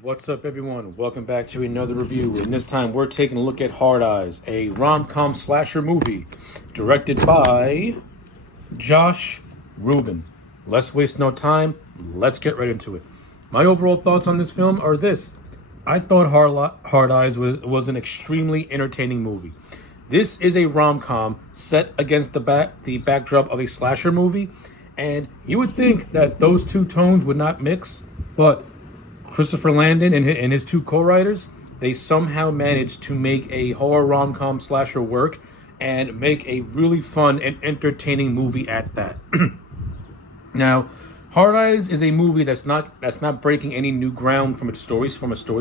What's up, everyone? Welcome back to another review. And this time we're taking a look at Hard Eyes, a rom-com slasher movie directed by Josh Rubin. Let's waste no time. Let's get right into it. My overall thoughts on this film are this. I thought Hard Eyes was an extremely entertaining movie. This is a rom-com set against the backdrop of a slasher movie, and you would think that those two tones would not mix, but Christopher Landon and his two co-writers, they somehow managed to make a horror rom-com slasher work and make a really fun and entertaining movie at that. Now, Hard Eyes is a movie that's not breaking any new ground from a story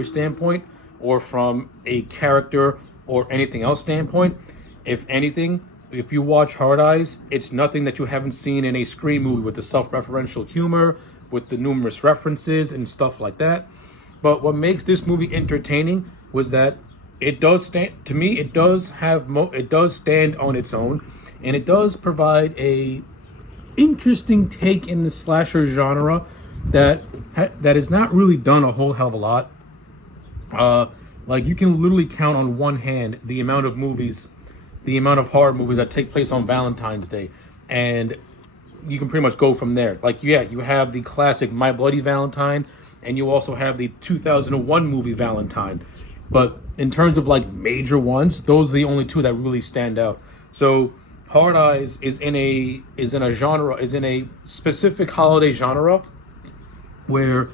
standpoint, or from a character or anything else standpoint. If anything, if you watch Hard Eyes, it's nothing that you haven't seen in a Scream movie, with the self-referential humor, with the numerous references and stuff like that. But what makes this movie entertaining was that it does stand, to me, it does stand on its own, and it does provide a interesting take in the slasher genre that is not really done a whole hell of a lot. Like, you can literally count on one hand the amount of horror movies that take place on Valentine's Day, and you can pretty much go from there. Like, yeah, you have the classic My Bloody Valentine, and you also have the 2001 movie Valentine. But in terms of like major ones, those are the only two that really stand out. So Hard Eyes is in a specific holiday genre where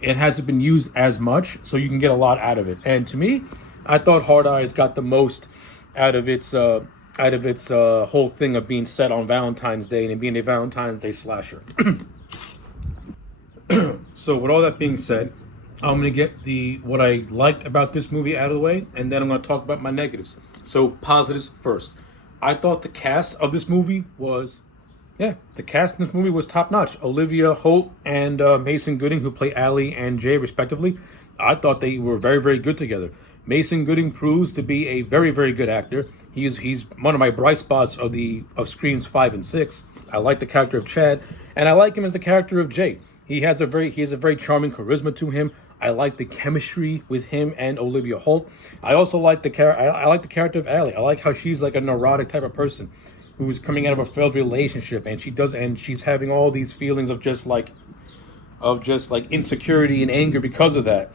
it hasn't been used as much, so you can get a lot out of it. And to me, I thought Hard Eyes got the most out of its whole thing of being set on Valentine's Day and being a Valentine's Day slasher. So with all that being said, I'm going to get what I liked about this movie out of the way, and then I'm going to talk about my negatives. So positives first. I thought the cast in this movie was top notch. Olivia Holt and Mason Gooding, who play Allie and Jay respectively, I thought they were very, very good together. Mason Gooding proves to be a very, very good actor. He's one of my bright spots of Screams 5 and 6. I like the character of Chad, and I like him as the character of Jay. He has a very charming charisma to him. I like the chemistry with him and Olivia Holt. I also like I like the character of Allie. I like how she's like a neurotic type of person who's coming out of a failed relationship, and she's having all these feelings of just like insecurity and anger because of that.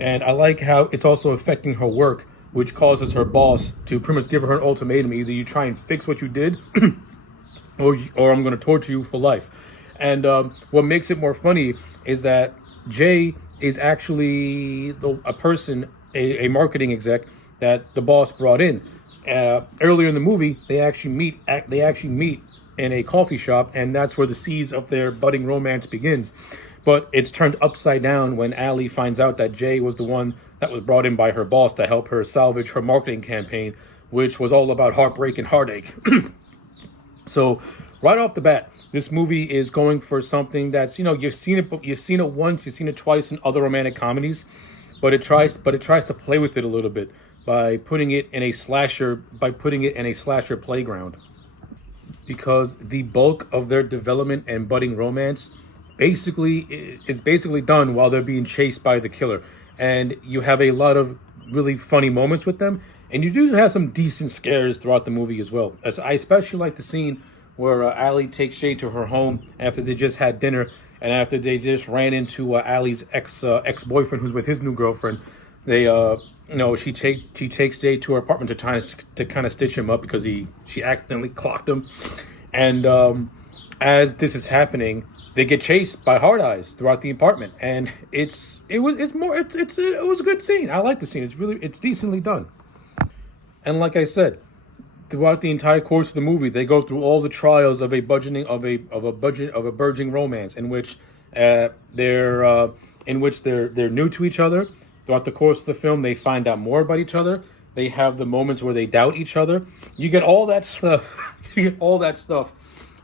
And I like how it's also affecting her work, which causes her boss to pretty much give her an ultimatum: either you try and fix what you did, or I'm going to torture you for life. And what makes it more funny is that Jay is actually a marketing exec that the boss brought in. Earlier in the movie, they actually meet in a coffee shop, and that's where the seeds of their budding romance begins. But it's turned upside down when Allie finds out that Jay was the one that was brought in by her boss to help her salvage her marketing campaign, which was all about heartbreak and heartache. So right off the bat, this movie is going for something that's, you've seen it once, you've seen it twice in other romantic comedies, but it tries to play with it a little bit by putting it in a slasher playground, because the bulk of their development and budding romance is basically done while they're being chased by the killer, and you have a lot of really funny moments with them, and you do have some decent scares throughout the movie as well. As I especially like the scene where Allie takes Jay to her home after they just had dinner, and after they just ran into Allie's ex-boyfriend who's with his new girlfriend. She takes Jay to her apartment to kind of stitch him up because she accidentally clocked him. And as this is happening, they get chased by Hard Eyes throughout the apartment, and it was a good scene. I like the scene. It's decently done. And like I said, throughout the entire course of the movie, they go through all the trials of a burgeoning romance in which they're new to each other. Throughout the course of the film, they find out more about each other. They have the moments where they doubt each other. You get all that stuff.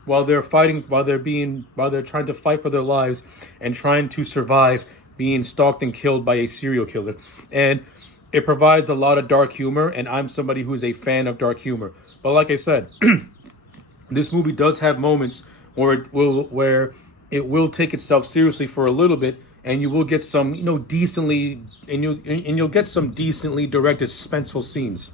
While they're trying to fight for their lives and trying to survive being stalked and killed by a serial killer. And it provides a lot of dark humor, and I'm somebody who's a fan of dark humor. But like I said, this movie does have moments where it will take itself seriously for a little bit, and you will get some, you'll get some decently directed suspenseful scenes.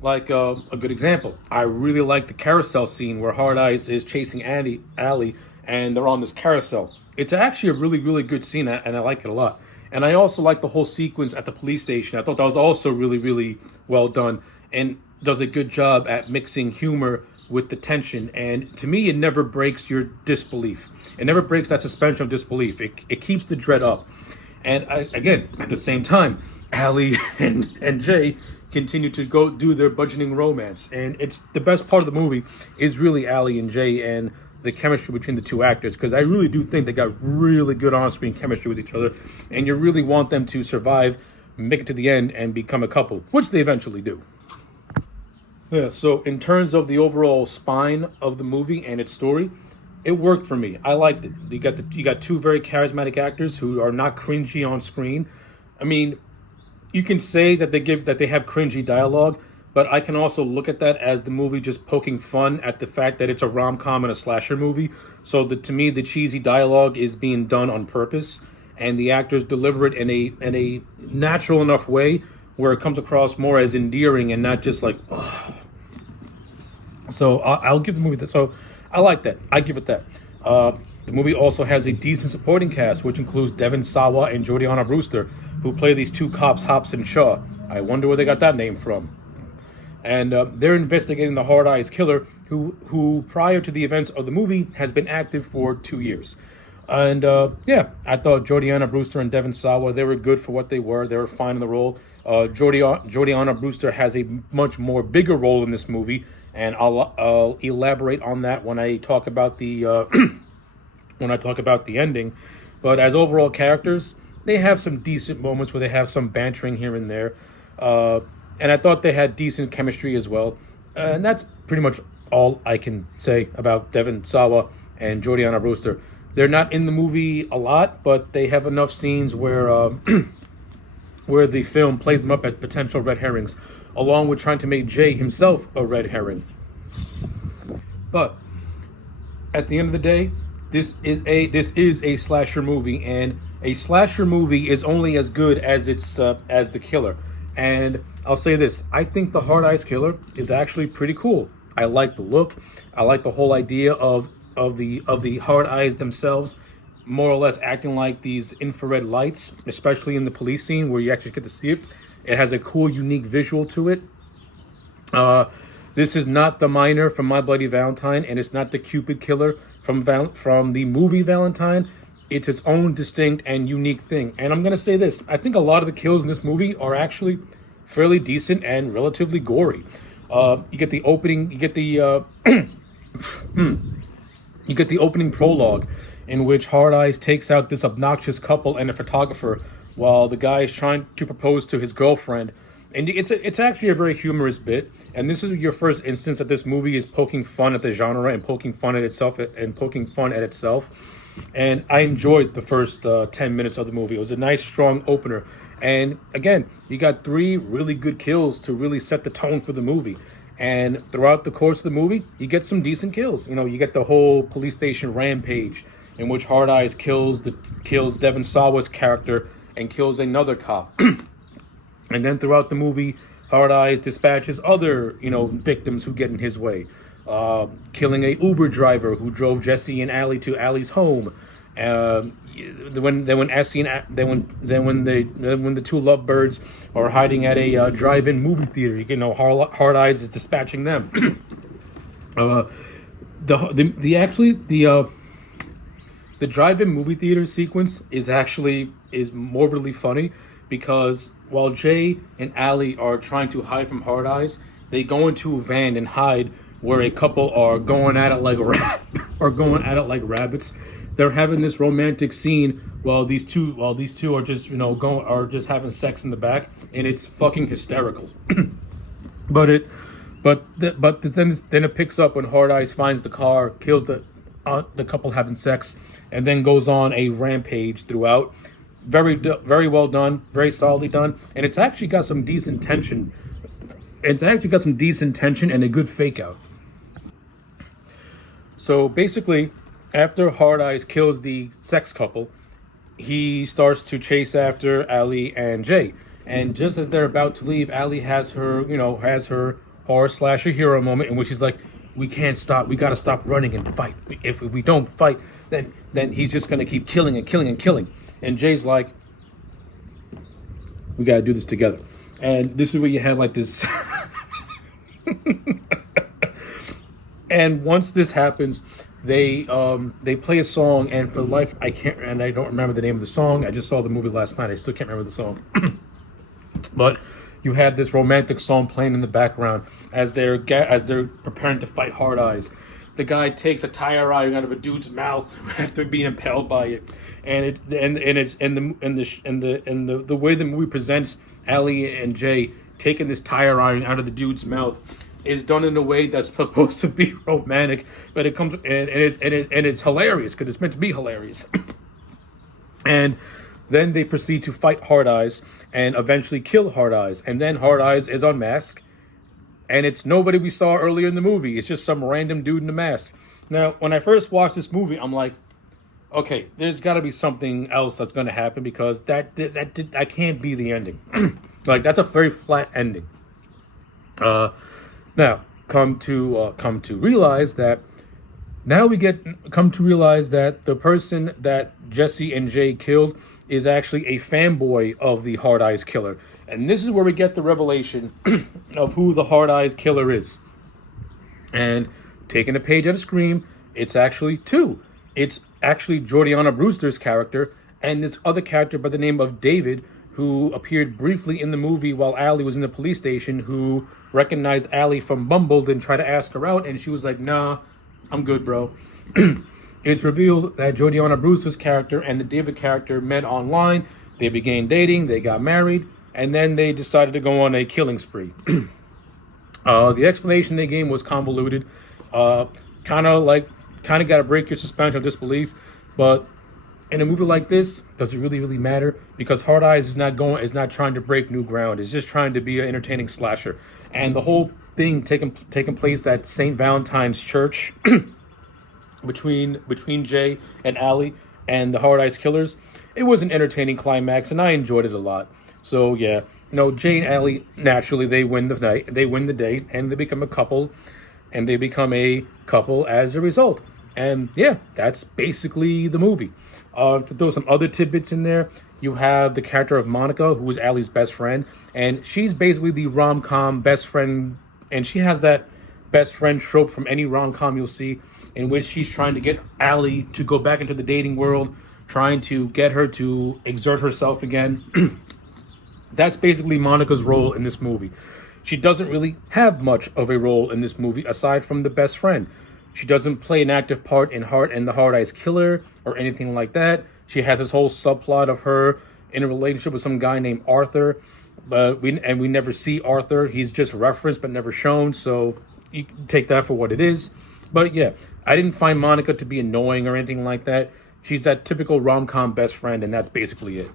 Like a good example, I really like the carousel scene where Hard Eyes is chasing Allie, and they're on this carousel. It's actually a really, really good scene, and I like it a lot. And I also like the whole sequence at the police station. I thought that was also really, really well done, and does a good job at mixing humor with the tension. And to me, it never breaks your disbelief. It never breaks that suspension of disbelief. It keeps the dread up. And again, at the same time, Allie and Jay continue to go do their budgeting romance. And it's the best part of the movie is really Allie and Jay and the chemistry between the two actors, because I really do think they got really good on-screen chemistry with each other, and you really want them to survive, make it to the end, and become a couple, which they eventually do. Yeah, so in terms of the overall spine of the movie and its story, it worked for me. I liked it. You got two very charismatic actors who are not cringy on screen. I mean, you can say that they have cringy dialogue, but I can also look at that as the movie just poking fun at the fact that it's a rom-com and a slasher movie. So to me, the cheesy dialogue is being done on purpose, and the actors deliver it in a natural enough way where it comes across more as endearing and not just like, ugh. So I'll give the movie that. So I like that. I give it that. The movie also has a decent supporting cast, which includes Devon Sawa and Jordana Brewster, who play these two cops, Hobbs and Shaw. I wonder where they got that name from. And they're investigating the Hard Eyes killer, who prior to the events of the movie has been active for 2 years. And yeah, I thought Jordana Brewster and Devon Sawa, they were good for what they were. They were fine in the role. Jordana Brewster has a much more bigger role in this movie, and I'll elaborate on that when I talk about the ending. But as overall characters, they have some decent moments where they have some bantering here and there. And I thought they had decent chemistry as well. And that's pretty much all I can say about Devon Sawa and Jordana Brewster. They're not in the movie a lot, but they have enough scenes where where the film plays them up as potential red herrings, along with trying to make Jay himself a red herring. But at the end of the day, this is a slasher movie, and a slasher movie is only as good as as the killer. And I'll say this: I think the Hard Eyes killer is actually pretty cool. I like the look. I like the whole idea of the Hard Eyes themselves, more or less acting like these infrared lights, especially in the police scene where you actually get to see it. It has a cool, unique visual to it. This is not the Miner from My Bloody Valentine, and it's not the Cupid killer from the movie Valentine. It's its own distinct and unique thing. And I'm going to say this: I think a lot of the kills in this movie are actually fairly decent and relatively gory. You get the opening, you get the you get the opening prologue, in which Hard Eyes takes out this obnoxious couple and a photographer while the guy is trying to propose to his girlfriend. And it's actually a very humorous bit. And this is your first instance that this movie is poking fun at the genre and poking fun at itself. And I enjoyed the first 10 minutes of the movie. It was a nice, strong opener. And again, you got 3 really good kills to really set the tone for the movie. And throughout the course of the movie, you get some decent kills. You know, you get the whole police station rampage in which Hard Eyes kills Devon Sawa's character and kills another cop. And then throughout the movie, Hard Eyes dispatches other, victims who get in his way. Killing a Uber driver who drove Jesse and Allie to Allie's home. When the two lovebirds are hiding at a drive-in movie theater, Hard Eyes is dispatching them. The drive-in movie theater sequence is morbidly funny, because while Jay and Allie are trying to hide from Hard Eyes, they go into a van and hide where a couple are going at it like rabbits. They're having this romantic scene while these two are just just having sex in the back, and it's fucking hysterical. Then it picks up when Hard Eyes finds the car, kills the couple having sex, and then goes on a rampage throughout. Very well done, very solidly done, and it's actually got some decent tension. And a good fake out. So basically, after Hard Eyes kills the sex couple, he starts to chase after Allie and Jay. And just as they're about to leave, Allie has her, has her horror slasher hero moment in which she's like, "We can't stop. We got to stop running and fight. If we don't fight, then he's just gonna keep killing and killing and killing." And Jay's like, "We got to do this together." And this is where you have like this. And once this happens, they play a song, and for life I don't remember the name of the song. I just saw the movie last night. I still can't remember the song. But you have this romantic song playing in the background as they're preparing to fight Hard Eyes. The guy takes a tire iron out of a dude's mouth after being impaled by it, and the way the movie presents Allie and Jay taking this tire iron out of the dude's mouth is done in a way that's supposed to be romantic, but it comes and it's hilarious because it's meant to be hilarious. And then they proceed to fight Hard Eyes and eventually kill Hard Eyes, and then Hard Eyes is unmasked, and it's nobody we saw earlier in the movie. It's just some random dude in a mask. Now, when I first watched this movie, I'm like, okay, there's got to be something else that's going to happen because that can't be the ending. Like, that's a very flat ending. Now, come to realize that the person that Jesse and Jay killed is actually a fanboy of the Hard Eyes killer. And this is where we get the revelation of who the Hard Eyes killer is. And taking a page out of Scream, it's actually two. It's actually Jordana Brewster's character and this other character by the name of David, who appeared briefly in the movie while Allie was in the police station, who recognized Allie from Bumbled and tried to ask her out, and she was like, "Nah, I'm good, bro." It's revealed that Jordana Brewster's character and the David character met online. They began dating, they got married, and then they decided to go on a killing spree. The explanation they gave was convoluted. Kind of got to break your suspension of disbelief, but in a movie like this, does it really matter? Because Hard Eyes is not trying to break new ground. It's just trying to be an entertaining slasher. And the whole thing taking place at St. Valentine's Church between Jay and Allie and the Hard Eyes killers, it was an entertaining climax, and I enjoyed it a lot. So yeah, Jay and Allie, naturally they win the day, and they become a couple, as a result. And yeah, that's basically the movie. To throw some other tidbits in there, you have the character of Monica, who is Allie's best friend, and she's basically the rom-com best friend, and she has that best friend trope from any rom-com you'll see, in which she's trying to get Allie to go back into the dating world, trying to get her to exert herself again. That's basically Monica's role in this movie. She doesn't really have much of a role in this movie aside from the best friend. She doesn't play an active part in the Hard Eyes killer or anything like that. She has this whole subplot of her in a relationship with some guy named Arthur, but we never see Arthur. He's just referenced but never shown, so you can take that for what it is. But yeah, I didn't find Monica to be annoying or anything like that. She's that typical rom-com best friend, and that's basically it.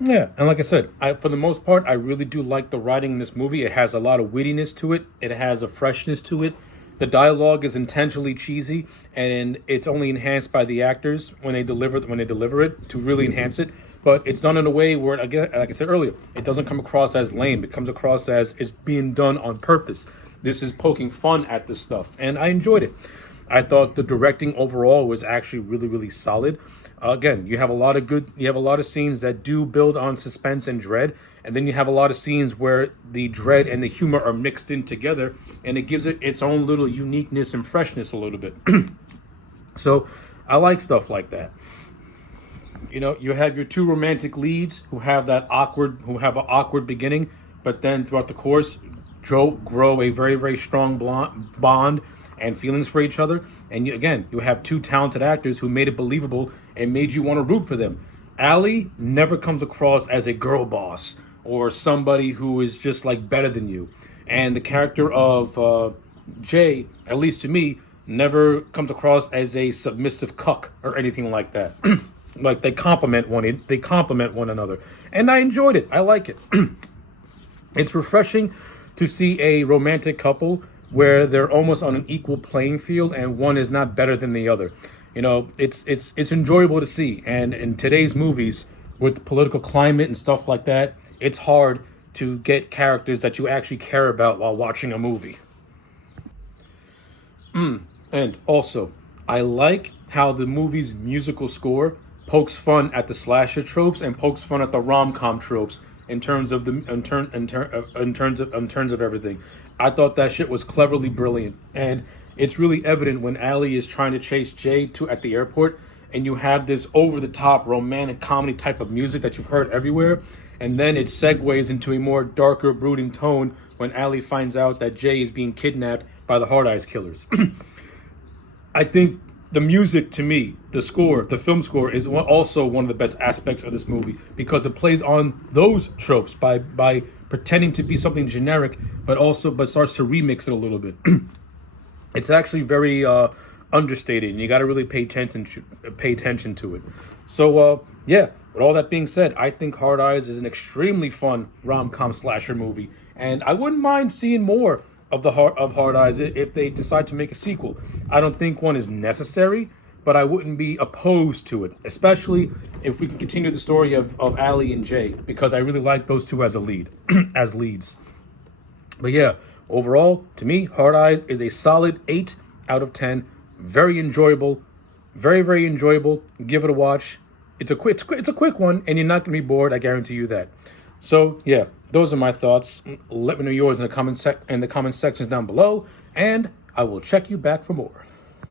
Yeah, and like I said, for the most part, I really do like the writing in this movie. It has a lot of wittiness to it. It has a freshness to it. The dialogue is intentionally cheesy, and it's only enhanced by the actors when they deliver it to really enhance it. But it's done in a way where, again, like I said earlier, it doesn't come across as lame. It comes across as it's being done on purpose. This is poking fun at this stuff, and I enjoyed it. I thought the directing overall was actually really solid. Again, you have a lot of scenes that do build on suspense and dread, and then you have a lot of scenes where the dread and the humor are mixed in together, and it gives it its own little uniqueness and freshness a little bit. So I like stuff like that. You have your two romantic leads who have an awkward beginning, but then throughout the course grow a very strong bond and feelings for each other. And you have two talented actors who made it believable and made you want to root for them. Allie never comes across as a girl boss or somebody who is just like better than you. And the character of Jay, at least to me, never comes across as a submissive cuck or anything like that. Like they complement one another. And I enjoyed it. I like it. It's refreshing to see a romantic couple where they're almost on an equal playing field and one is not better than the other. You know, it's enjoyable to see. And in today's movies, with the political climate and stuff like that, it's hard to get characters that you actually care about while watching a movie. And also, I like how the movie's musical score pokes fun at the slasher tropes and pokes fun at the rom-com tropes in terms of in terms of everything. I thought that shit was cleverly brilliant, and it's really evident when Allie is trying to chase Jay to at the airport, and you have this over-the-top romantic comedy type of music that you've heard everywhere, and then it segues into a more darker, brooding tone when Allie finds out that Jay is being kidnapped by the Hard Eyes killers. I think the music, to me, the score, the film score, is also one of the best aspects of this movie because it plays on those tropes by pretending to be something generic, but starts to remix it a little bit. It's actually very understated, and you got to really pay attention to it. So yeah, with all that being said, I think Hard Eyes is an extremely fun rom-com slasher movie, and I wouldn't mind seeing more of Hard Eyes if they decide to make a sequel. I don't think one is necessary, but I wouldn't be opposed to it, especially if we can continue the story of Allie and Jay, because I really like those two as a lead, as leads. But yeah, overall, to me, Hard Eyes is a solid 8 out of 10. Very enjoyable, very, very enjoyable. Give it a watch. It's a quick one, and you're not going to be bored. I guarantee you that. So yeah, those are my thoughts. Let me know yours in the comment sections down below, and I will check you back for more.